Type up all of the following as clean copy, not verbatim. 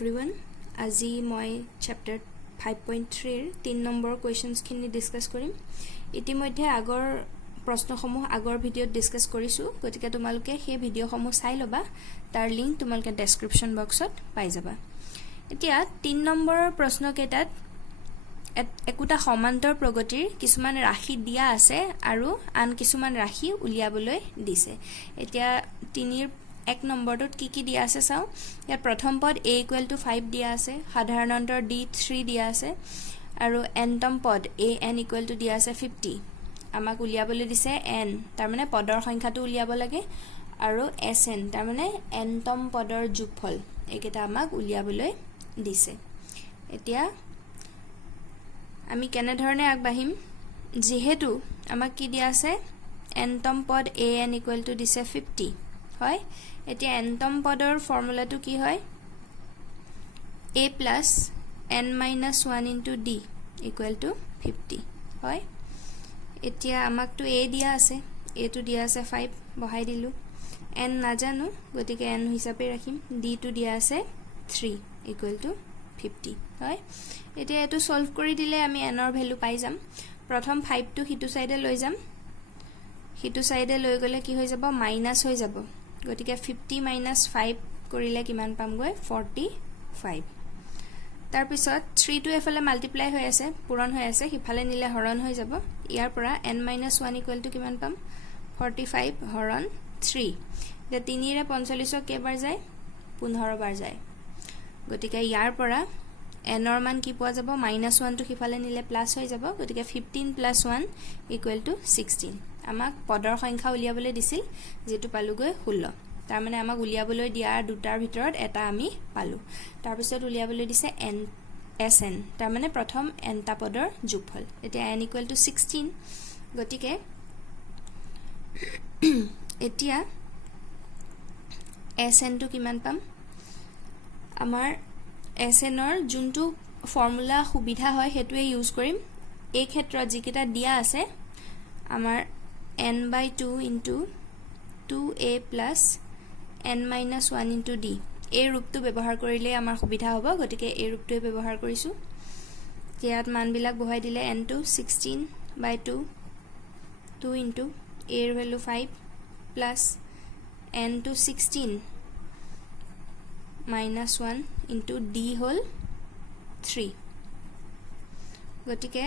everyone. আজি মই chapter 5.3 ৰ 3 নম্বৰ কোৱেশ্চনছ খিনি ডিসকাস কৰিম। ইতিমধ্যে আগৰ প্ৰশ্নসমূহ আগৰ ভিডিঅ'ত ডিসকাস কৰিছো, গতিকে তোমালোকে সেই ভিডিঅ'সমূহ চাই লবা। তাৰ লিংক তোমালোকে ডেসক্ৰিপচন বক্সত পাই যাবা। এতিয়া 3 নম্বৰৰ প্ৰশ্ন কেইটাত একোটা সমান্তৰ প্ৰগতিৰ কিছুমান ৰাশি দিয়া আছে আৰু আন কিছুমান ৰাশি উলিয়াবলৈ দিছে। এতিয়া 3 এক নম্বৰটোত কি দিয়া আছে চাও। ইয়াত প্ৰথম পদ a = 5 দিয়া আছে, সাধাৰণ অন্তৰ d 3 দিয়া আছে আৰু nতম পদ a n = দিয়া আছে 50। আমাক উলিয়াবলৈ দিছে n, তাৰ মানে পদৰ সংখ্যাটো উলিয়াব লাগে, আৰু sn, তাৰ মানে nতম পদৰ যোগফল। এইকেইটা আমাক উলিয়াবলৈ দিছে। এতিয়া আমি কেনে ধৰণে আগবাঢ়িম, যেহেতু আমাক কি দিয়া আছে nতম পদ an = দিছে 50 হয়। এতিয়া nতম পদৰ ফৰ্মুলাটো কি হয়, a + n - 1 * d = 50 হয়। এতিয়া আমাকটো a দিয়া আছে, a টো দিয়া আছে 5 বহাই দিলো, n নাজানো গতিকে n হিচাপে ৰাখিম, d টো দিয়া আছে 3 = 50 হয়। এতিয়া এটো সলভ কৰি দিলে আমি n ৰ ভ্যালু পাই যাম। প্ৰথম 5 টো হিটু সাইডে লৈ যাম, হিটু সাইডে লৈ গলে কি হৈ যাব, মাইনাস হৈ যাব। গতিকে 50 - 5 কৰিলে কিমান পাম গৈ 45। তাৰ পিছত 3 টো এফালে মাল্টিপ্লাই হৈ আছে, পূৰণ হৈ আছে, হিফালে নিলে হৰণ হৈ যাব। ইয়াৰ পৰা n - 1 = কিমান পাম, 45 হৰণ 3। এতিয়া 3 ৰে 45 কেইবাৰ যায়, 15 বাৰ যায়। গতিকে ইয়াৰ পৰা n ৰ মান কি পোৱা যাব, -1 টো হিফালে নিলে প্লাস হৈ যাব। গতিকে 15 + 1 = 16। আমাক পদৰ সংখ্যা উলিয়াবলৈ দিছিল, যেটো পালুগৈ 16। তাৰ মানে আমাক উলিয়াবলৈ দিয়া দুটাৰ ভিতৰত এটা আমি পালো। তাৰ পিছত উলিয়াবলৈ দিছে sn, তাৰ মানে প্ৰথম nটা পদৰ যোগফল। এতিয়া n = 16। গতিকে এতিয়া sn টো কিমান পাম, আমাৰ sn ৰ যোনটো ফৰ্মুলা সুবিধা হয় হেতুৱে ইউজ কৰিম। এই ক্ষেত্ৰত যিকেইটা দিয়া আছে আমাৰ n/2 * 2a + n - 1 * d এই ৰূপটো ব্যৱহাৰ কৰিলে আমাৰ সুবিধা হ'ব। গতিকে এই ৰূপটোৱে ব্যৱহাৰ কৰিছো। ইয়াত মানবিলাক বহাই দিলে n টো 16/2 2 * a ৰ ভ্যালু 5 প্লাস n টো 16 - 1 * d হল 3। গতিকে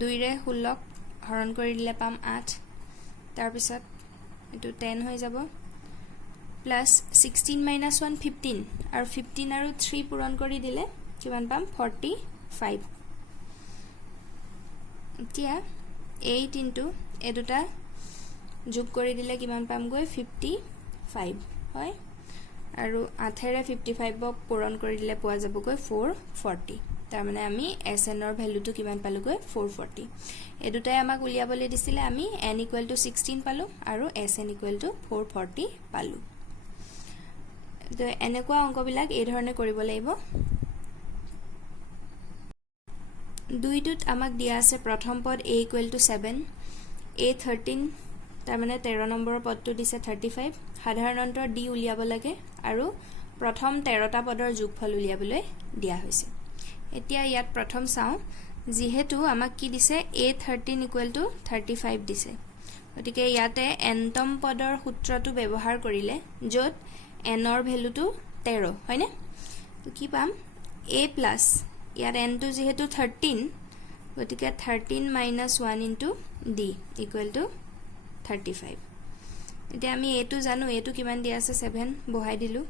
2 ৰে 16 হৰণ কৰি দিলে পাম 8। তাৰ পিছত এটো 10 হৈ যাব, প্লাস 16 - 1 15, আৰু 15 আৰু 3 পূৰণ কৰি দিলে কিমান পাম, 45। এতিয়া 8 * এই দুটা যোগ কৰি দিলে কিমান পাম গৈ 55 হয়, আৰু 8 ৰে 55 ক পূৰণ কৰি দিলে পোৱা যাব গৈ 440। তাৰ মানে আমি sn ৰ ভ্যালুটো কিমান পালো গৈ 440। এই দুটাই আমাক উলিয়াবলৈ দিছিলে, আমি n = 16 পালো আৰু sn = 440 পালো। তো এনেকুৱা অংকবিলাক এই ধৰণে কৰিব লাগিব। 2টোত আমাক দিয়া আছে প্ৰথম পদ a = 7, a 13, তাৰ মানে 13 নম্বৰৰ পদটো দিছে 35, সাধাৰণ অন্তৰ d উলিয়াব লাগে আৰু প্ৰথম 13টা পদৰ যোগফল উলিয়াবলৈ দিয়া হৈছে। এতিয়া ইয়াত প্ৰথম চাও, যেহেতু আমাক কি দিছে, a 13 = 35 দিছে। গতিকে ইয়াতে nতম পদৰ সূত্ৰটো ব্যৱহাৰ কৰিলে, য'ত n ৰ ভ্যালুটো 13 হয়নে, তো কি পাম, a প্লাস ইয়াত n টো যেহেতু 13, গতিকে 13 - 1 * d = 35। এতিয়া আমি a টো জানো, a টো কিমান দিয়া আছে 7 বহাই দিলো,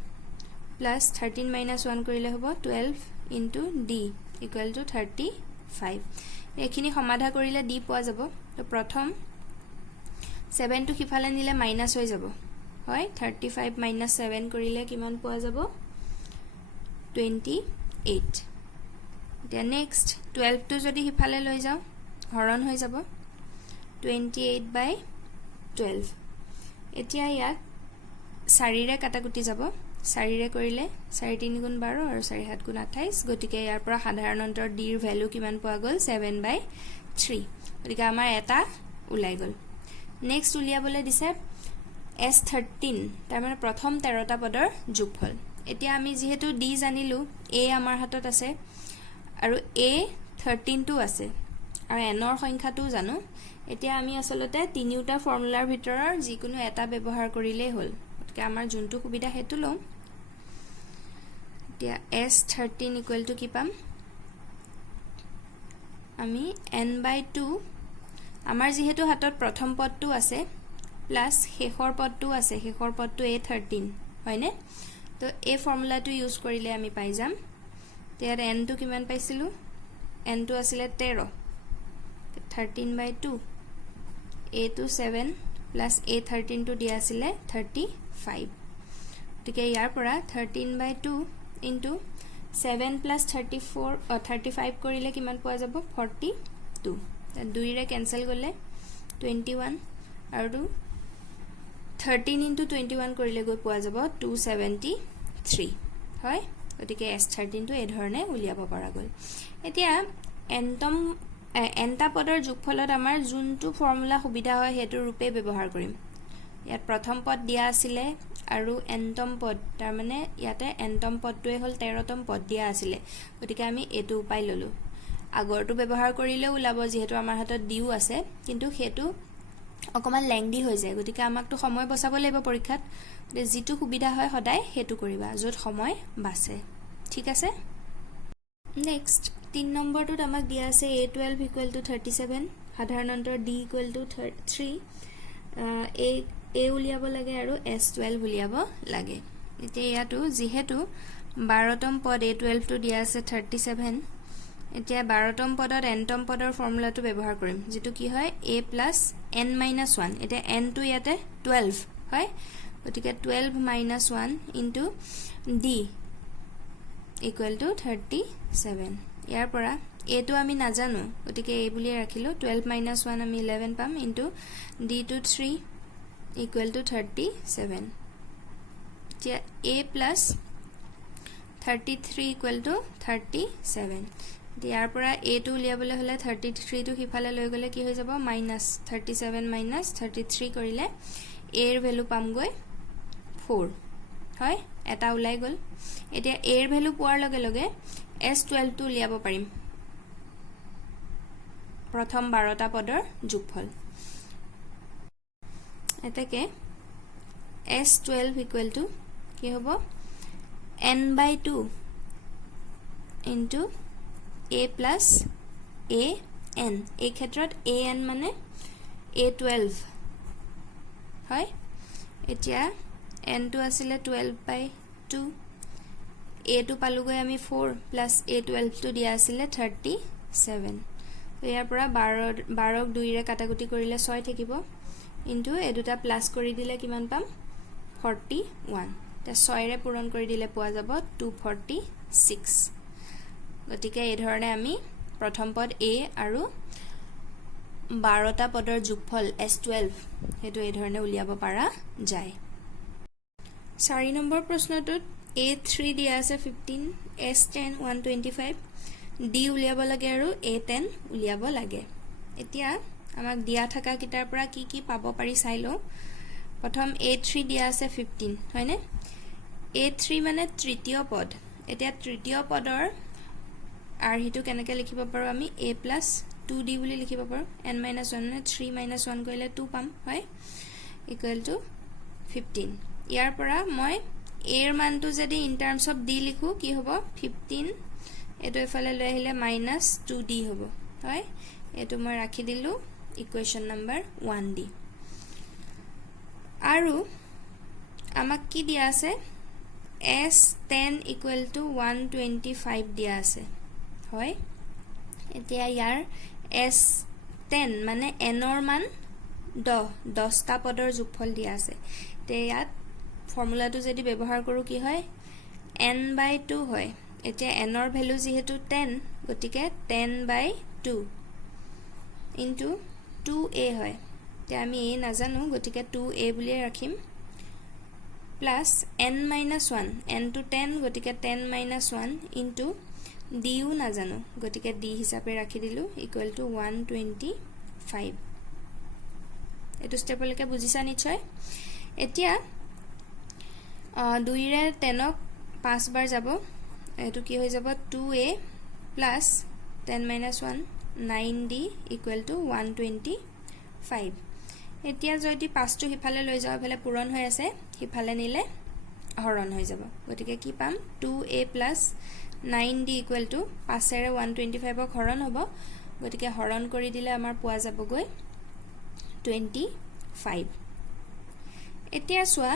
প্লাস 13 - 1 কৰিলে হ'ব 12 * d = 35। এইখিনি সমাধা কৰিলে d পোৱা যাব। তো প্ৰথম 7 টো হিফালে নিলে মাইনাস হৈ যাব হয়, 35 - 7 কৰিলে কিমান পোৱা যাব, 28। এতিয়া নেক্সট 12 টো যদি হিফালে লৈ যাও হৰণ হৈ যাব 28/12। এতিয়া ইয়াক 4 ৰে কাটাকুটি যাব, 4 ৰে কৰিলে 4 × 3 = 12 আৰু 4 × 7 = 28। গতিকে ইয়াৰ পৰা সাধাৰণ অন্তৰ d ৰ ভ্যালু কিমান পোৱা গ'ল, 7/3। গতিকে আমাৰ এটা ওলাই গ'ল। নেক্সট উলিয়াবলৈ দিছে s13, তাৰ মানে প্ৰথম 13টা পদৰ যোগফল। এতিয়া আমি যেহেতু d জানিলো a আমাৰ হাতত আছে আৰু a 13 টো আছে আৰু n ৰ সংখ্যাটো জানো এতিয়া আমি আসলতে তিনিটা ফৰ্মুলাৰ ভিতৰৰ যিকোনো এটা ব্যৱহাৰ কৰিলেই হ'ল গতিকে আমাৰ যোনটো সুবিধা হেতু লম এতিয়া s13 কি পাম আমি n/2 আমাৰ যেহেতু হাতত প্ৰথম পদটো আছে প্লাস শেষৰ পদটো আছে শেষৰ পদটো a13 হয়নে তো এই ফৰ্মুলাটো ইউজ কৰিলে আমি পাই যাম তেয়াৰ n টো কিমান পাইছিলো n টো আছিল 13 13/2 a to 7 plus a13 to দিয়া আছিল 35 গতিকে ইয়াৰ পৰা 13/2 into 7 plus 35 কৰিলে কিমান পোৱা যাব 42 দুইৰে কেনসেল গলে 21 আৰু 13 into 21 কৰিলে গৈ পোৱা যাব 273 হয় গতিকে s13 টো এই ধৰণে উলিয়াব পৰা গল এতিয়া এনটা পদৰ যোগফলত আমাৰ যোনটো ফৰ্মুলা সুবিধা হয় হেতু ৰূপে ব্যৱহাৰ কৰিম ইয়াত প্ৰথম পদ দিয়া আছিল আৰু এনতম পদ তাৰ মানে ইয়াতে এনতম পদটোৱে হল 13তম পদ দিয়া আছিল গতিকে আমি এটো উপায় ললো আগৰটো ব্যৱহাৰ কৰিলে উলাব যেহেতু আমাৰ হাতত দিও আছে কিন্তু হেতু অকমান লেংদি হৈ যায় গতিকে আমাকটো সময় বচাব লাগিব পৰীক্ষাত যেটো সুবিধা হয় সদায় হেতু কৰিবা যত সময় বাছে ঠিক আছে নেক্সট 3 নম্বৰটোত আমাক দিয়া আছে a12 37 সাধাৰণ অন্তৰ d 3 a উলিয়াব লাগে আৰু s12 উলিয়াব লাগে এতিয়া ইয়াটো যেহেতু 12তম পদ a12 টো দিয়া আছে 37 এতিয়া 12তম পদত nতম পদৰ ফৰ্মুলাটো ব্যৱহাৰ কৰিম যেটো কি হয় a plus n minus 1 এতিয়া n টো ইয়াতে 12 হয় গতিকে 12 minus 1 into d equal to 37 ইয়াৰ পৰা a টো আমি নাজানো গতিকে a বুলি ৰাখিলো 12 minus 1 আমি 11 পাম into d to 3 equal to 37 এতিয়া a plus 33 equal to 37 ইয়াৰ পৰা a টো উলিয়াবলৈ হলে 33 টো কিফালে লৈ গলে কি হৈ যাব -37 minus 33 কৰিলে a এৰ ভ্যালু পাম গৈ 4 হয় এটা উলাই গল এতিয়া a এৰ ভ্যালু পোৱাৰ লগে লগে s12 টো উলিয়াব পাৰিম প্ৰথম 12টা পদৰ যোগফল এটাকে s12 equal to কি হ'ব n/2 into a plus a n এই ক্ষেত্ৰত a n মানে a12 হয় এতিয়া n টো আছিল 12/2 a টো পালুগৈ আমি 4 plus a12 টো দিয়া আছিল 37 ইয়াৰ পৰা 12ক 2 ৰে কাটাকুটি কৰিলে 6 থাকিব ইনটু এ দুটা প্লাস কৰি দিলে কিমান পাম 41 তে 6 ৰে পূৰণ কৰি দিলে পোৱা যাব 246 গতিকে এই ধৰণে আমি প্ৰথম পদ a আৰু 12টা পদৰ যোগফল s12 হেতু এই ধৰণে উলিয়াব পাৰা যায় 4 নম্বৰ প্ৰশ্নটোত a3 দিয়া আছে 15 s10 125 d উলিয়াব লাগে আৰু a10 উলিয়াব লাগে এতিয়া আমাক দিয়া থাকা কিটাৰ পৰা কি কি পাব পাৰি চাইলো প্ৰথম a3 দিয়া আছে 15 হয়নে a3 মানে তৃতীয় পদ এতিয়া তৃতীয় পদৰ আৰ হিটো কেনেকে লিখিব পাৰো আমি a plus 2d বুলি লিখিব পাৰো n minus 1 মানে 3 minus 1 কৰিলে 2 পাম হয় equal to 15 ইয়াৰ পৰা মই a এৰ মানটো যদি ইন টাৰ্মছ অফ d লিখো কি হ'ব 15 এটো এফালে লৈ আহিলে -2d হ'ব হয় এটো মই ৰাখি দিলো ইকুৱেচন নম্বৰ 1d আৰু আমাক কি দিয়া আছে s10 equal to 125 দিয়া আছে হয় এতিয়া ইয়াৰ s10 মানে n ৰ মান 10টা পদৰ যোগফল দিয়া আছে তে ইয়াত ফৰ্মুলাটো যদি ব্যৱহাৰ কৰো কি হয় n/2 হয় এতিয়া n ৰ ভ্যালু যেহেতু 10 গতিকে 10/2 into 2a হয় তে আমি a নাজানো গতিকে 2a বুলি ৰাখিম plus n-1 n to 10 গতিকে 10-1 into d ও নাজানো গতিকে d হিচাপে ৰাখি দিলু equal to 125 এটো স্টেপলৈকে বুজিছা নিশ্চয় এতিয়া 2 ৰে 10ক 5 বাৰ যাব এটো কি হৈ যাব 2a plus 10 minus 1 9d equal to 125 এতিয়া যদি 5 টো হিফালে লৈ যাও ফেলে পূৰণ হৈ আছে হিফালে নিলে হৰণ হৈ যাব গতিকে কি পাম 2a plus 9d equal to 5 এৰে 125 ক হৰণ হ'ব গতিকে হৰণ কৰি দিলে আমাৰ পোৱা যাব গৈ 25 এতিয়া সোৱা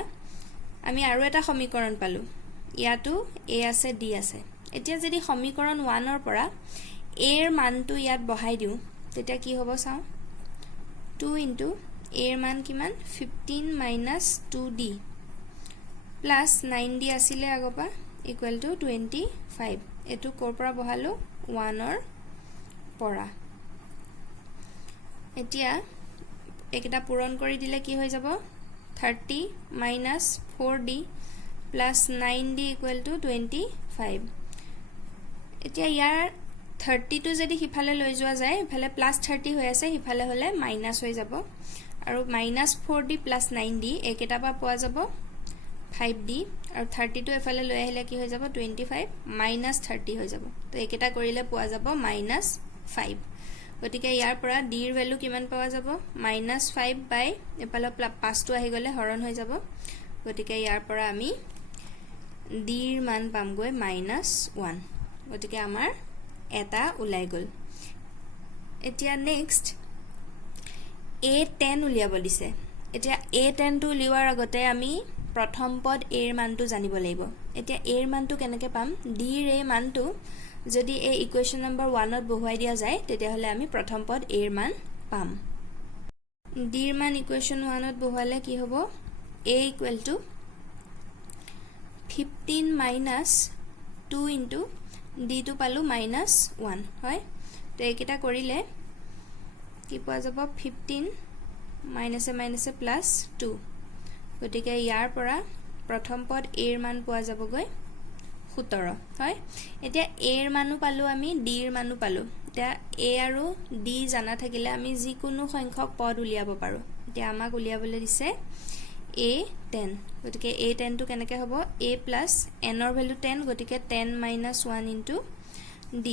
আমি আৰু এটা সমীকৰণ পালো ইয়াতো a আছে d আছে এতিয়া যদি সমীকৰণ 1 ৰ পৰা a ৰ মানটো ইয়াত বহাই দিও তেতিয়া কি হ'ব চাও 2 into a ৰ মান কিমান 15 minus 2d plus 9d আছিলে আগপা equal to 25 এটো কোৰ পৰা বহালো 1 ৰ পৰা এতিয়া একটা পূৰণ কৰি দিলে কি হৈ যাব 30 minus 4d plus 9d equal to 25 এতিয়া ইয়াৰ 30 টো যদি হিফালে লৈ যোৱা যায় ইফালে প্লাস 30 হৈ আছে হিফালে হলে মাইনাস হৈ যাব আৰু minus 4d plus 9d একেটা পা পোৱা যাব 5d আৰু 30 টো এফালে লৈ আহিলে কি হৈ যাব 25 minus 30 হৈ যাব তো একেটা কৰিলে পোৱা যাব minus 5 গতিকে ইয়াৰ পৰা d ৰ ভ্যালু কিমান পাওয়া যাব -5 বাই এফালে 5 টো আহি গলে হৰণ হৈ যাব গতিকে ইয়াৰ পৰা আমি d ৰ মান পাম গৈ -1 গতিকে আমাৰ এটা উলাই গল এতিয়া নেক্সট a10 উলিয়াব দিছে এতিয়া a10 টো উলিওৱাৰ আগতে আমি প্ৰথম পদ a ৰ মানটো জানিব লাগিব এতিয়া a ৰ মানটো কেনেকৈ পাম d ৰ এই মানটো যদি এই ইকুৱেশ্যন নম্বৰ 1 ত বহুৱাই দিয়া যায় তেতিয়া হলে আমি প্ৰথম পদ a ৰ মান পাম d ৰ মান ইকুৱেশ্যন 1 ত বহুৱালে কি হ'ব a equal to 15 minus 2 into d to পালো -1 হয় তো এইকেটা কৰিলে কি পোৱা যাব 15 মাইনাস প্লাস 2 গতিকে ইয়াৰ পৰা প্ৰথম পদ a ৰ মান পোৱা যাব গৈ 17 হয় এতিয়া a ৰ মানো পালো আমি d ৰ মানো পালো এতিয়া a আৰু d জানা থাকিলে আমি যিকোনো সংখ্যক পদ উলিয়াব পাৰো এতিয়া আমাক উলিয়াবলৈ দিছে a10 গতিকে a10 টো কেনেকৈ হ'ব a plus n ৰ ভ্যালু 10 গতিকে 10 minus 1 into d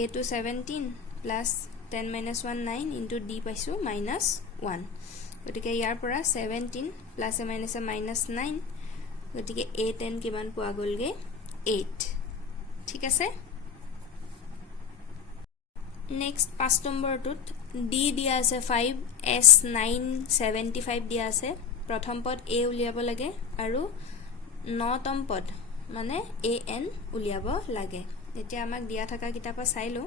a to 17 plus 10 minus 1 9 into d পাইছো -1 গতিকে ইয়াৰ পৰা 17 plus a minus a -9 গতিকে a10 কিমান পোৱা গলগে 8 ঠিক আছে নেক্সট 5 নম্বৰটোত d দিয়া আছে 5 s 975 দিয়া আছে প্ৰথম পদ a উলিয়াব লাগে আৰু নতম পদ মানে an উলিয়াব লাগে এতিয়া আমাক দিয়া থাকা কিতাপা চাইলো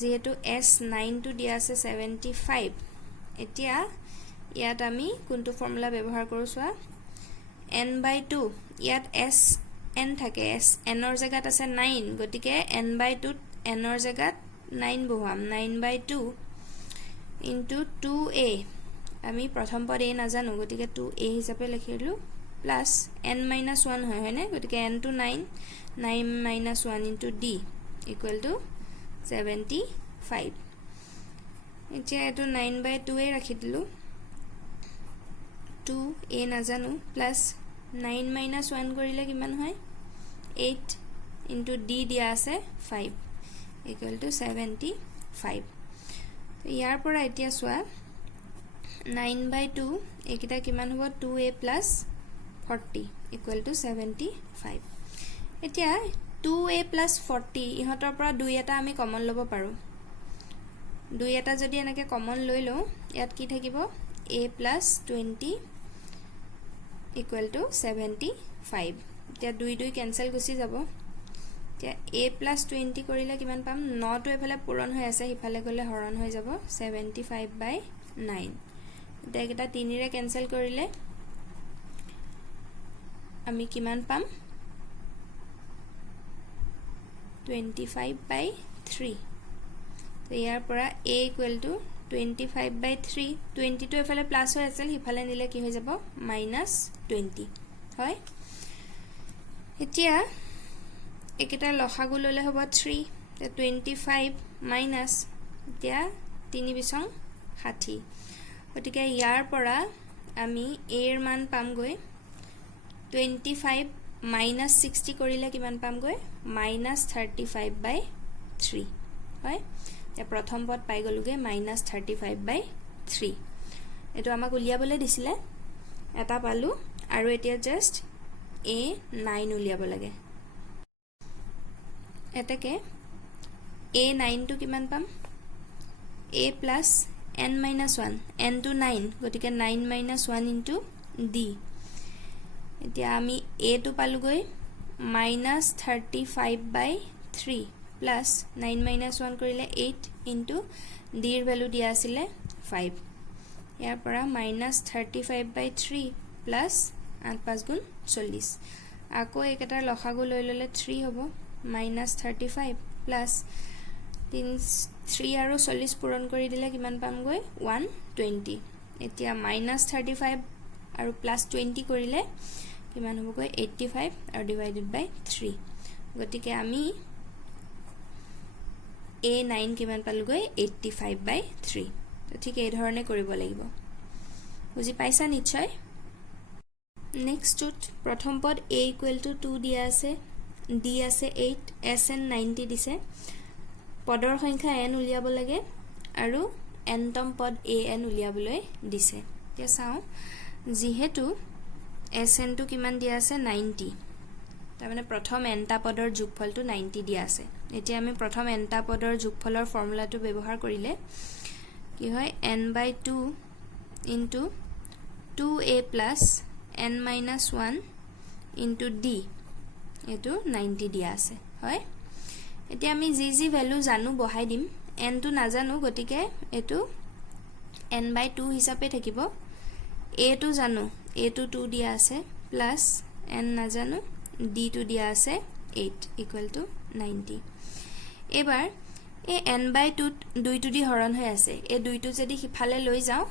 যেহেতু s9 টো দিয়া আছে 75 এতিয়া ইয়াত আমি কোনটো ফৰ্মুলা ব্যৱহাৰ কৰো সোৱা n/2 ইয়াত s n থাকে s n ৰ জাগাত আছে 9 গতিকে n/2 n ৰ জাগাত 9 বহাম 9/2 into 2a আমি প্ৰথম পদ a নাজানো গতিকে 2a হিচাপে লিখিলো প্লাস n-1 হয় হয়নে গতিকে n to 9 9 - 1 into d equal to 75 এতিয়া এটো 9/2 এ ৰাখি দিলো 2a নাজানো প্লাস 9 - 1 কৰিলে কিমান হয় 8 into d দিয়া আছে 5 equal to 75 ইয়াৰ পৰা এতিয়া সোৱা 9/2 একিটা কিমান হ'ব 2a plus 40 equal to 75 এতিয়া 2a plus 40 ইহতৰ পৰা 2 এটা আমি কমন লব পাৰো 2 এটা যদি এনেকে কমন লৈ লো ইয়াত কি থাকিব a plus 20 equal to 75 এতিয়া 2 2 কেনসেল গুছি যাব এতিয়া a plus 20 কৰিলে কিমান পাম 9 টো এফালে পূৰণ হৈ আছে হিফালে গলে হৰণ হৈ যাব 75/9 এতিয়া এটা 3 ৰে কেনসেল কৰিলে আমি কিমান পাম 25/3 তো ইয়াৰ পৰা a equal to 25/3 20 টো এফালে প্লাস হৈ আছিল হিফালে নিলে কি হৈ যাব -20 হয় এতিয়া একেটা লসাগু ললে হ'ব 3 তে 25 মাইনাস এতিয়া 3 বিসং 60 গতিকে ইয়াৰ পৰা আমি a ৰ মান পাম গৈ 25 মাইনাছ 60 কৰিলে কিমান পামগৈ মাইনাছ 35/3 হয় এতিয়া প্ৰথম পদ পাই গলোগে মাইনাছ 35/3 এটো আমাক উলিয়াবলৈ দিছিলে এটা পালো আৰু এতিয়া জাস্ট a9 উলিয়াব লাগে এটাকে a9 টো কিমান পাম a plus n minus 1 n to 9 গতিকে 9 minus 1 into d এতিয়া আমি a টো পালুগৈ minus 35/3 plus 9 minus 1 কৰিলে 8 into d ৰ ভ্যালু দিয়া আছিলে 5 ইয়াৰ পৰা minus 35/3 plus 8 5 গুণ 40 আকৌ একেটাৰ লসাগু লৈ ললে 3 হ'ব minus 35 plus 3 আৰু 40 পূৰণ কৰি দিলে কিমান পামগৈ 120 এতিয়া minus 35 আৰু plus 20 কৰিলে কিমান হ'বগৈ 85 আৰু divided by 3 গতিকে আমি a9 কিমান পালুগৈ 85/3 তো ঠিক এই ধৰণে কৰিব লাগিব বুজি পাইছা নিশ্চয় নেক্সট প্ৰথম পদ a = 2 দিয়া আছে d আছে 8 sn 90 দিছে পদৰ সংখ্যা n উলিয়াব লাগে আৰু nতম পদ an উলিয়াবলৈ দিছে এতিয়া চাও যেহেতু sn টো কিমান দিয়া আছে 90 তাৰ মানে প্ৰথম n টা পদৰ যোগফলটো 90 দিয়া আছে এতিয়া আমি প্ৰথম n টা পদৰ যোগফলৰ ফৰ্মুলাটো ব্যৱহাৰ কৰিলে কি হয় n/2 into 2a plus n minus 1 into d এটো 90 দিয়া আছে হয় এতিয়া আমি যি ভ্যালু জানো বহাই দিম n টো নাজানো গতিকে এটো n/2 হিচাপে থাকিব a টো জানো a টো 2 দিয়া আছে প্লাস n নাজানো d টো দিয়া আছে 8 = 90 এবাৰ এই n/2 দুইটো দি হৰণ হৈ আছে এই দুইটো যদি হিফালে লৈ যাও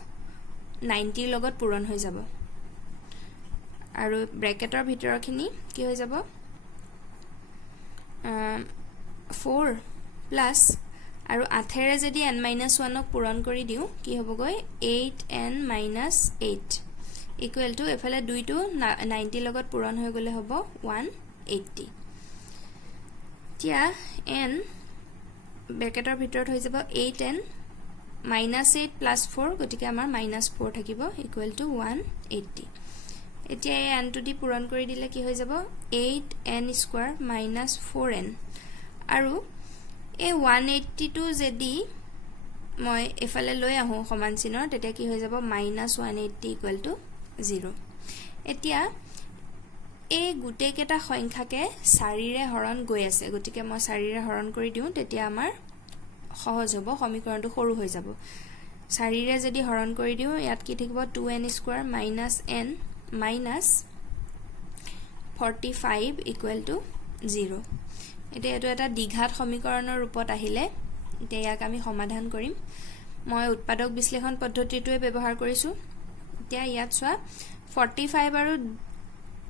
90 ৰ লগত পূৰণ হৈ যাব আৰু ব্ৰেকেটৰ ভিতৰখিনি কি হৈ যাব 4 প্লাস আৰু 8 ৰে যদি n-1 ক পূৰণ কৰি দিও কি হ'বগৈ 8n - 8 ইকুৱেল টু এফালে 2 টো 90 লগত পূৰণ হৈ গলে হ'ব 180 তিয়া n ব্ৰেকেটৰ ভিতৰত হৈ যাব 8n - 8 plus 4 গতিকে আমাৰ -4 থাকিব ইকুৱেল টু 180 এতিয়া এই n টু দি পূৰণ কৰি দিলে কি হৈ যাব 8n² - 4n আৰু এই 180 টো যদি মই এফালে লৈ আহো সমান চিনৰ তেতিয়া কি হৈ যাব -180 = 0 এতিয়া এই গুটে কেটা সংখ্যাকে 4 ৰে হৰণ গৈ আছে গতিকে মই 4 ৰে হৰণ কৰি দিও তেতিয়া আমাৰ সহজ হ'ব সমীকৰণটো সৰু হৈ যাব 4 ৰে যদি হৰণ কৰি দিও ইয়াত কি থাকিব 2n² - n minus 45 = 0 এতিয়া এটো এটা দ্বিঘাত সমীকৰণৰ ৰূপত আহিলে এতিয়া ইয়াক আমি সমাধান কৰিম মই উৎপাদক বিশ্লেষণ পদ্ধতিটোৱে ব্যৱহাৰ কৰিছো এতিয়া ইয়াত চোৱা 45 আৰু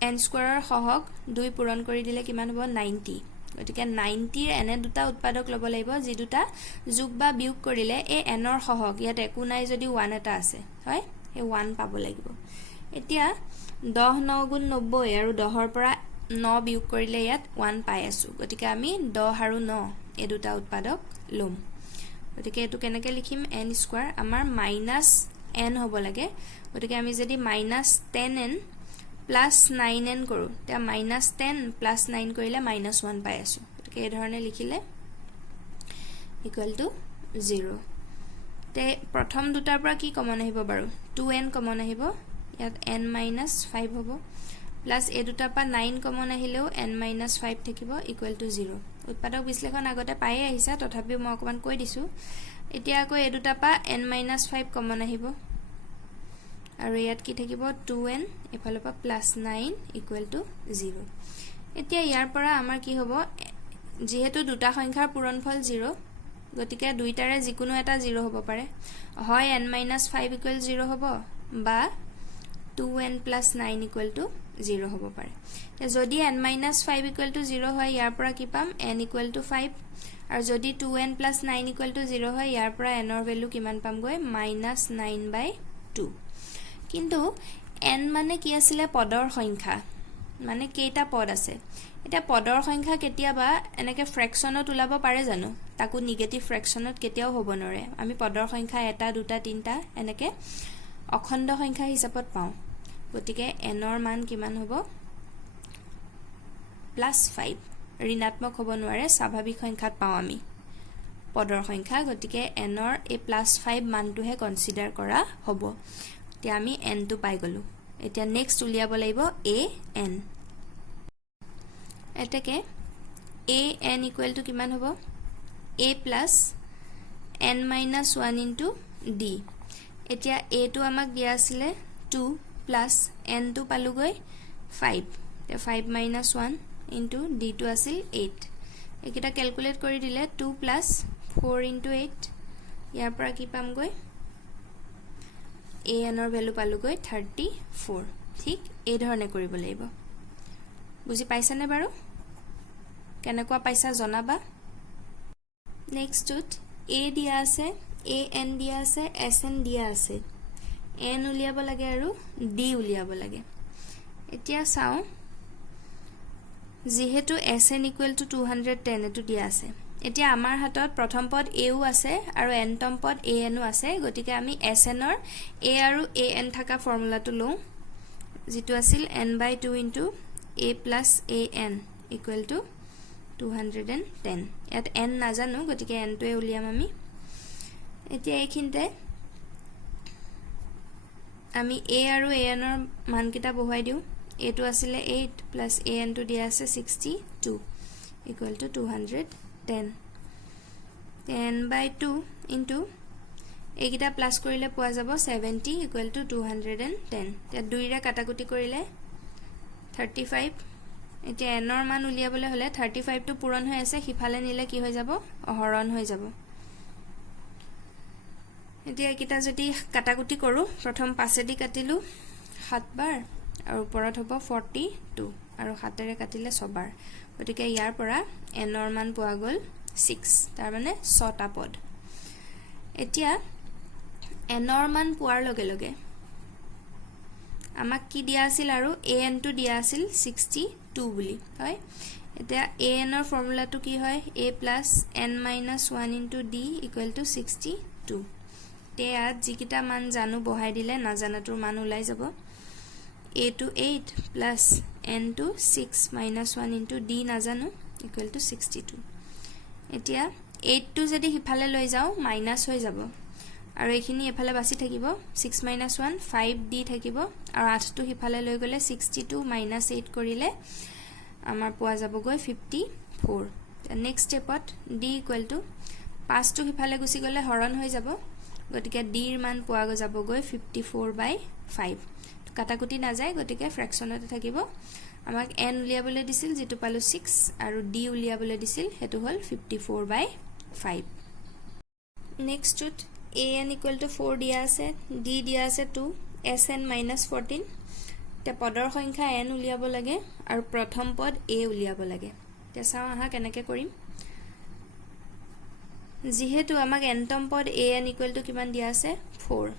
n² ৰ সহগ 2 পূৰণ কৰি দিলে কিমান হ'ব 90 গতিকে 90 ৰ এনে দুটা উৎপাদক লব লাগিব যি দুটা যোগ বা বিয়োগ কৰিলে এই n ৰ সহগ ইয়াত একো নাই যদি 1 এটা আছে হয় এই 1 পাব লাগিব এতিয়া 10 9 গুণ 90 আৰু 10 ৰ পৰা 9 বিয়োগ কৰিলে ইয়াত 1 পাই আছো গতিকে আমি 10 আৰু 9 এই দুটা উৎপাদক লম গতিকে এটো কেনেকৈ লিখিম n² আমাৰ -n হ'ব লাগে গতিকে আমি যদি -10n plus 9n কৰো তে -10 plus 9 কৰিলে -1 পাই আছো গতিকে এই ধৰণে লিখিলে = 0 তে প্ৰথম দুটাৰ পৰা কি কমন আহিব বাৰু 2n কমন আহিব ইয়াত n - 5 হ'ব প্লাস এই দুটা পা 9 কমন আহিলেও n - 5 থাকিব = 0 উৎপাদক বিশ্লেষণ আগতে পায়ে আহিছা তথাপিও মই অকমান কৈ দিছো এতিয়া আকৌ এই দুটা পা n - 5 কমন আহিব আৰু ইয়াত কি থাকিব 2n এফালৰ পৰা +9 = 0 এতিয়া ইয়াৰ পৰা আমাৰ কি হ'ব যেহেতু দুটা সংখ্যাৰ পূৰণফল 0 গতিকে দুইটাৰে যিকোনো এটা 0 হ'ব পাৰে হয় n - 5 = 0 হ'ব বা 2n + 9 = 0 হ'ব পাৰে যদি n - 5 = 0 হয় ইয়াৰ পৰা কি পাম n = 5 আৰু যদি 2n + 9 = 0 হয় ইয়াৰ পৰা n ৰ ভ্যালু কিমান পামগৈ -9/2 কিন্তু n মানে কি আছিলে পদৰ সংখ্যা মানে কেইটা পদ আছে এটা পদৰ সংখ্যা কেতিয়াবা এনেকে ফ্ৰেকশনত উলাব পাৰে জানো তাকো নিগেটিভ ফ্ৰেকশনত কেতিয়াও হ'ব নৰে আমি পদৰ সংখ্যা এটা দুটা তিনটা এনেকে অখণ্ড সংখ্যা হিচাপত পাওঁ গতিকে n ৰ মান কিমান হ'ব +5 ঋণাত্মক হ'ব নোৱাৰে স্বাভাৱিক সংখ্যাত পাওঁ আমি পদৰ সংখ্যা গতিকে n ৰ এই +5 মানটোহে কনসিডাৰ কৰা হ'ব এতিয়া আমি n টো পাই গলো এতিয়া নেক্সট উলিয়াব লাগিব a n এটাকে a n ইকুৱেল টু কিমান হ'ব a plus n minus 1 into d এতিয়া a টো আমাক দিয়া আছিল 2 plus n টো পালুগৈ 5 5 minus 1 into d টো আছিল 8 একিটা ক্যালকুলেট কৰি দিলে 2 plus 4 into 8 ইয়াৰ পৰা কি পামগৈ a n ৰ ভ্যালু পালুগৈ 34 ঠিক এই ধৰণে কৰিব লাগিব বুজি পাইছানে বাৰু কেনেকুৱা পাইছা জনাবা নেক্সটত a দিয়া আছে a n দিয়া আছে s n দিয়া আছে n উলিয়াব লাগে আৰু d উলিয়াব লাগে এতিয়া চাও যেহেতু sn equal to 210 এটো দিয়া আছে এতিয়া আমাৰ হাতত প্ৰথম পদ a ও আছে আৰু n তম পদ a n ও আছে গতিকে আমি sn ৰ a আৰু a n থাকা ফৰ্মুলাটো লওঁ যেটো আছিল n/2 into a plus a n equal to 210 ইয়াত n নাজানো গতিকে n টোৱে উলিয়াম আমি এতিয়া এইখিনতে আমি a আৰু a n ৰ মানকিটা বহুৱাই দিও a টো আছিল 8 plus a n টো দিয়া আছে 62 equal to 210 10/2 into এইকিটা প্লাস কৰিলে পোৱা যাব 70 equal to 210 তে দুইৰা কাটাকুটি কৰিলে 35 এতিয়া n ৰ মান উলিয়াবলে হলে 35 টো পূৰণ হৈ আছে হিফালে নিলে কি হৈ যাব হৰণ হৈ যাব এতিয়া এইকিটা যদি কাটাকুটি কৰো প্ৰথম 5 দি কাটিলো 7 বাৰ আৰু ওপৰত হ'ব 42 আৰু 7 ৰে কাটিলে 6 বাৰ গতিকে ইয়াৰ পৰা n ৰ মান পোৱা গল 6 তাৰ মানে 6টা পদ এতিয়া n ৰ মান পোৱাৰ লগে লগে আমাক কি দিয়া আছিল আৰু an টো দিয়া আছিল 62 বুলি হয় এতিয়া an ৰ ফৰ্মুলাটো কি হয় a + n - 1 into d equal to 62 তে আত যিকিটা মান জানো বহাই দিলে নাজানাটোৰ মান ওলাই যাব a to 8 plus n to 6 minus 1 into d নাজানো equal to 62 এতিয়া 8 টো যদি হিফালে লৈ যাও মাইনাস হৈ যাব আৰু এইখিনি এফালে বাছি থাকিব 6 minus 1 5 d থাকিব আৰু 8 টো হিফালে লৈ গলে 62 minus 8 কৰিলে আমাৰ পোৱা যাব গৈ 54 নেক্সট স্টেপত d equal to 5 টো হিফালে গুছি গলে হৰণ হৈ যাব গতিকে d ৰ মান পোৱা যাব গৈ 54/5 কাটাকুটি না যায় গতিকে ফ্ৰেকশনতে থাকিব আমাক n উলিয়াবলে দিছিল যেটো পালো 6 আৰু d উলিয়াবলে দিছিল হেতু হল 54/5 নেক্সটত an equal to 4 দিয়া আছে d দিয়া আছে 2 sn - 14 তে পদৰ সংখ্যা n উলিয়াব লাগে আৰু প্ৰথম পদ a উলিয়াব লাগে তে চাও আহা কেনেকে কৰিম যেহেতু আমাক n তম পদ an equal to কিমান দিয়া আছে 4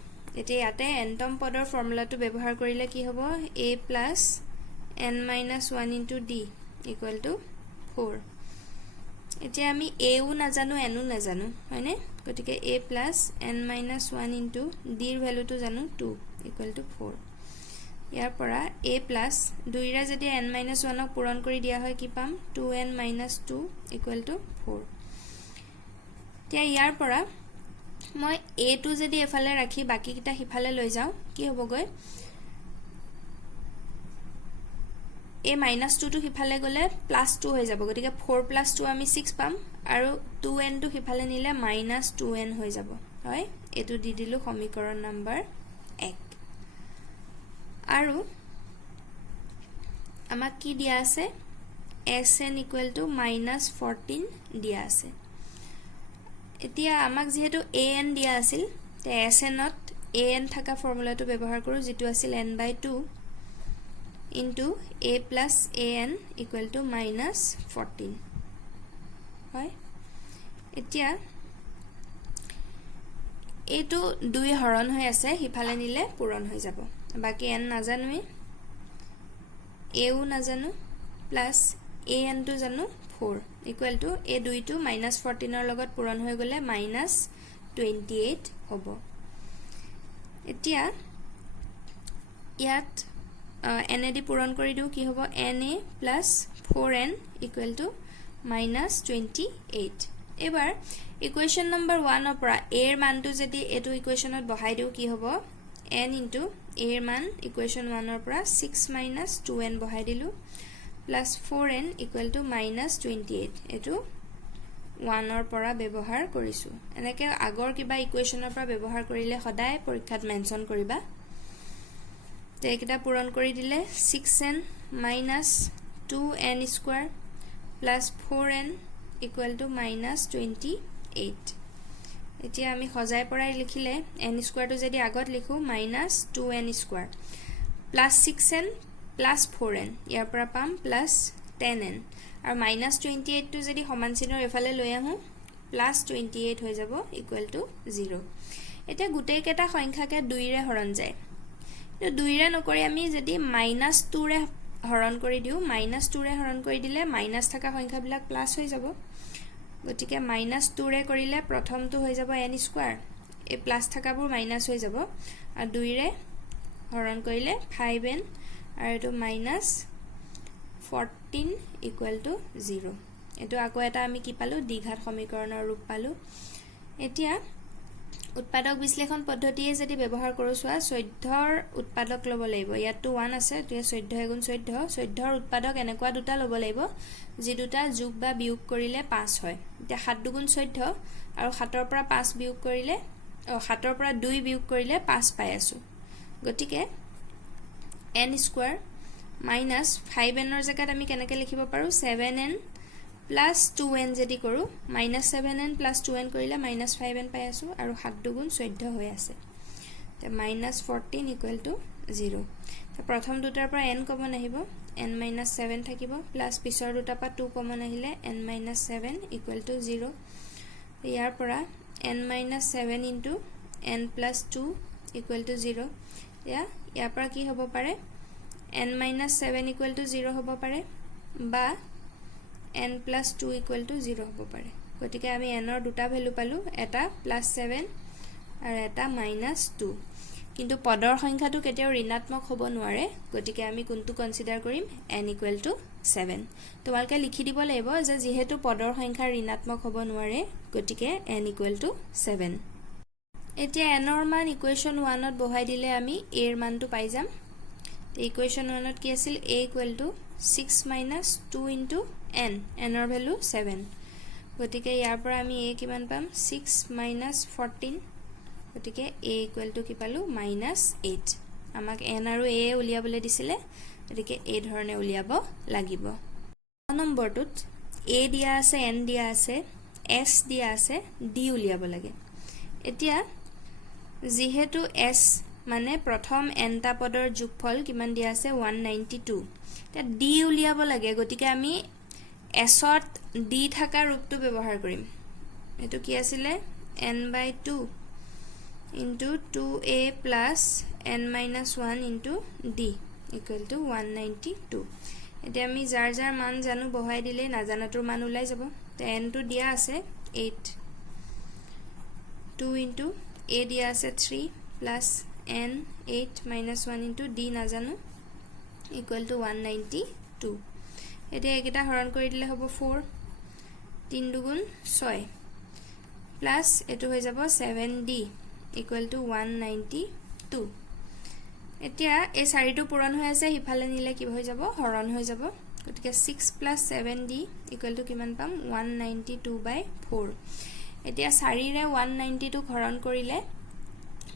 এতিয়া ইয়াতে n তম পদৰ ফৰ্মুলাটো ব্যৱহাৰ কৰিলে কি হ'ব a plus n minus 1 into d equal to 4 এতিয়া আমি a ও নাজানো n ও নাজানো হয়নে গতিকে a plus n minus 1 into d ৰ ভ্যালুটো জানো 2 equal to 4 ইয়াৰ পৰা a plus দুইৰা যদি n minus 1 ক পূৰণ কৰি দিয়া হয় কি পাম 2n minus 2 equal to 4 এতিয়া ইয়াৰ পৰা মই a টো যদি এফালে ৰাখি বাকি কিটা হিফালে লৈ যাও কি হ'বগৈ a minus 2 টো হিফালে গলে +2 হৈ যাব গতিকে 4 + 2 আমি 6 পাম আৰু 2n টো হিফালে নিলে -2n হৈ যাব হয় এটো দি দিলু সমীকৰণ নম্বৰ 1 আৰু আমাক কি দিয়া আছে sn = -14 দিয়া আছে এতিয়া আমাক যেহেতু an দিয়া আছিল তে sn ত an থাকা ফৰ্মুলাটো ব্যৱহাৰ কৰো যেটো আছিল n/2 into a plus an equal to -14 হয় এতিয়া এটো দুই হৰণ হৈ আছে হিফালে নিলে পূৰণ হৈ যাব বাকি n নাজানোৱে এও নাজানো প্লাছ এ এনটো জানো 4 ইকুৱেল টু এই দুইটো -14 লগত পূৰণ হৈ গ'লে -28 হ'ব এতিয়া ইয়াত এনএডি পূৰণ কৰি দিও কি হ'ব na plus 4n equal to -28 এবাৰ ইকুৱেশ্যন নম্বৰ 1 ৰ পৰা a ৰ মানটো যদি এটো ইকুৱেশ্যনত বহাই দিও কি হ'ব n ইনটু a ৰ মান ইকুৱেশ্যন 1 ৰ পৰা 6 - 2n বহাই দিলো প্লাছ 4n ইকুৱেল টু -28 এটো 1 ৰ পৰা ব্যৱহাৰ কৰিছো এনেকে আগৰ কিবা ইকুৱেশ্যনৰ পৰা ব্যৱহাৰ কৰিলে সদায় পৰীক্ষাত মেনচন কৰিবা তে এটা পূৰণ কৰি দিলে 6n - 2n square plus 4n equal to -28 এতিয়া আমি সজাই পৰাই লিখিলে n স্কয়াৰটো যদি আগত লিখো -2n square plus 6n plus 4n ইয়াৰ পৰা পাম প্লাছ 10n আৰু -28 টো যদি সমান চিহ্নৰ এফালে লৈ আহো +28 হৈ যাব ইকুৱেল টু 0 এতিয়া গুটেই কেটা সংখ্যাকে 2 ৰে হৰণ যায় তো 2 ৰে নকৰি আমি যদি -2 ৰে হৰণ কৰি দিও -2 ৰে হৰণ কৰি দিলে মাইনাস থকা সংখ্যাবিলাক প্লাস হৈ যাব গতিকে -2 ৰে কৰিলে প্ৰথমটো হৈ যাব n স্কয়াৰ এই প্লাস থাকাবোৰ মাইনাস হৈ যাব আৰু 2 ৰে হৰণ কৰিলে 5n আৰু এটো -14 ইকুৱেল টু 0 এটো আকৌ এটা আমি কি পালো দ্বিঘাত সমীকৰণৰ ৰূপ পালো এতিয়া উৎপাদক বিশ্লেষণ পদ্ধতিয়ে যদি ব্যৱহাৰ কৰো সোৱা 14 ৰ উৎপাদক লব লাগিব ইয়াতো 1 আছে তে 14 গুণ 14 ৰ উৎপাদক এনেকুৱা দুটা লব লাগিব যি দুটা যোগ বা বিয়োগ কৰিলে 5 হয় তে 7 দুগুণ 14 আৰু 7 ৰ পৰা 5 বিয়োগ কৰিলে 7 ৰ পৰা 2 বিয়োগ কৰিলে 5 পাই আছো গতিকে n স্কয়াৰ মাইনাস 5n ৰ জায়গাত আমি কেনেকৈ লিখিব পাৰো 7n প্লাস 2n যদি কৰো -7n প্লাস 2n কৰিলে -5n পাই আছো আৰু 7 দুগুণ 14 হৈ আছে তে -14 ইকুৱেল টু 0 তে প্ৰথম দুটাৰ পৰা n কমন আহিব n - 7 থাকিব প্লাস পিছৰ দুটাৰ পৰা 2 কমন আহিলে n - 7 ইকুৱেল টু 0 ইয়াৰ পৰা n - 7 into n + 2 equal to 0 ইয়াৰ পৰা কি হ'ব পাৰে n - 7 ইকুৱেল টু 0 হ'ব পাৰে বা n + 2 ইকুৱেল টু 0 হ'ব পাৰে গতিকে আমি n ৰ দুটা ভ্যালু পালো এটা +7 আৰু এটা -2 কিন্তু পদৰ সংখ্যাটো কেতিয়াও ঋণাত্মক হ'ব নোৱাৰে গতিকে আমি কোনটো কনসিডাৰ কৰিম n ইকুৱেল টু 7 তোমালকে লিখি দিব লাগিব যে যেহেতু পদৰ সংখ্যা ঋণাত্মক হ'ব নোৱাৰে গতিকে n ইকুৱেল টু 7 এতিয়া n ৰ মান ইকুৱেশ্যন 1 ত বহাই দিলে আমি a ৰ মানটো পাই যাম ইকুৱেশ্যন 1 ত কি আছিল a equal to 6 - 2 into n ৰ ভ্যালু 7 গতিকে ইয়াৰ পৰা আমি a কিমান পাম 6 - 14 গতিকে a ইকুৱেল টু কি পালো -8 আমাক n আৰু a উলিয়াবলৈ দিছিলে গতিকে এই ধৰণে উলিয়াব লাগিব নম্বৰটোত a দিয়া আছে n দিয়া আছে s দিয়া আছে d উলিয়াব লাগে এতিয়া যেহেতু s মানে প্ৰথম n টা পদৰ যোগফল কিমান দিয়া আছে 192 তে d উলিয়াব লাগে গতিকে আমি s ত d থাকা ৰূপটো ব্যৱহাৰ কৰিম এটো কি আছিলে n/2 into 2a plus n minus 1 into d equal to 192 এতিয়া আমি যাৰ যাৰ মান জানো বহাই দিলে নাজানাটোৰ মান ওলাই যাব তে n টো দিয়া আছে 8 2 into a দিয়া আছে 3 plus n 8 minus 1 into d নাজানো equal to 192 এতিয়া একেটা হৰণ কৰি দিলে হ'ব 4 3 দুগুণ 6 plus এটো হৈ যাব 7d equal to 192 এতিয়া এই চাৰিটো পূৰণ হৈ আছে হিফালে নিলে কি হৈ যাব হৰণ হৈ যাব গতিকে 6 plus 7d equal to কিমান পাম 192/4 এতিয়া 4 ৰে 192 হৰণ কৰিলে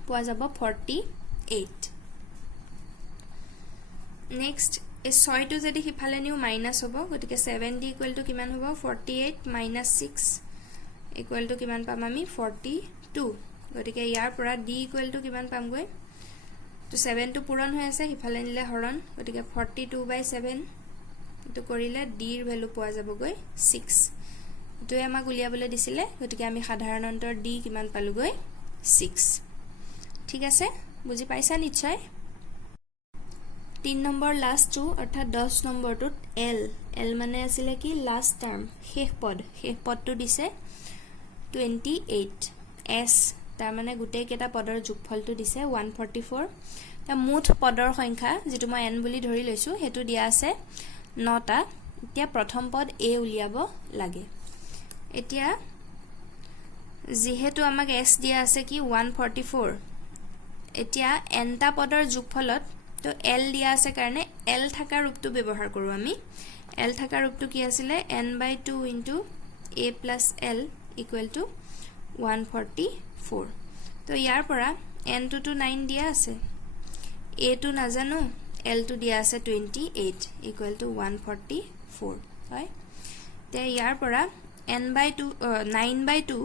পোৱা যাব 48 নেক্সট এই 6 টো যদি হিফালে নিউ মাইনাস হ'ব গতিকে 7d equal to কিমান হ'ব 48 - 6 equal to কিমান পাম আমি 42 গতিকে ইয়াৰ পৰা d equal to কিমান পাম গৈ তো 7 টো পূৰণ হৈ আছে হিফালে নিলে হৰণ গতিকে 42/7 এটো কৰিলে d ৰ ভ্যালু পোৱা যাব গৈ 6 এটো আমাক উলিয়াবলৈ দিছিলে গতিকে আমি সাধাৰণ অন্তৰ d কিমান পালো গৈ 6 ঠিক আছে বুজি পাইছা নিশ্চয় 3 নম্বৰ লাষ্টটো অৰ্থাৎ 10 নম্বৰটোত এল মানে আছিলে কি লাষ্ট টাৰ্ম শেষ পদটো দিছে 28 এছ তাৰ মানে গোটেই কেইটা পদৰ যোগফলটো দিছে 144 তা মুঠ পদৰ সংখ্যা যেটো মই n বুলি ধৰি লৈছো হেতু দিয়া আছে 9টা এতিয়া প্ৰথম পদ a উলিয়াব লাগে এতিয়া যেহেতু আমাক s দিয়া আছে কি 144 এতিয়া n টা পদৰ যোগফলত তো l দিয়া আছে কাৰণে l থাকা ৰূপটো ব্যৱহাৰ কৰো আমি l থাকা ৰূপটো কি আছিল n/2 * a + l = 144 তো ইয়াৰ পৰা n to 9 দিয়া আছে a to নাজানো l to দিয়া আছে 28 = 144 হয় তে ইয়াৰ পৰা n/2 9/2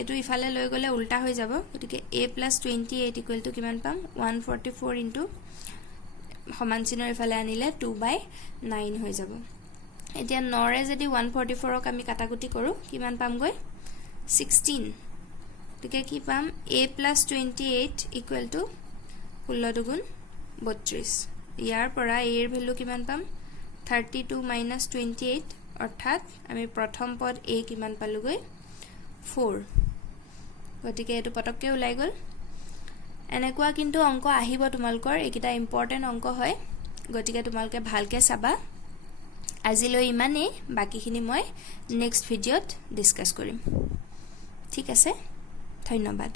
এটো ইফালে লৈ গলে উল্টা হৈ যাব গতিকে a + 28 = কিমান পাম 144 সমান চিনৰ ইফালে আনিলে 2/9 হৈ যাব এতিয়া 9 ৰে যদি 144 ক আমি কাটাকুটি কৰো কিমান পাম গৈ 16 গতিকে কি পাম a + 28 = 16 দুগুণ 32 ইয়াৰ পৰা a এৰ ভ্যালু কিমান পাম 32 - 28 অৰ্থাৎ আমি প্ৰথম পদ a কিমান পালো গৈ 4 গতিকে এটো পটককে ওলাই গল এনেকুৱা কিন্তু অংক আহিব তোমালকৰ একিটা ইম্পৰ্টেন্ট অংক হয় গতিকে তোমালকে ভালকে চাবা আজিলৈ ইমানে বাকিখিনি মই নেক্সট ভিডিঅত ডিসকাস কৰিম ঠিক আছে ধন্যবাদ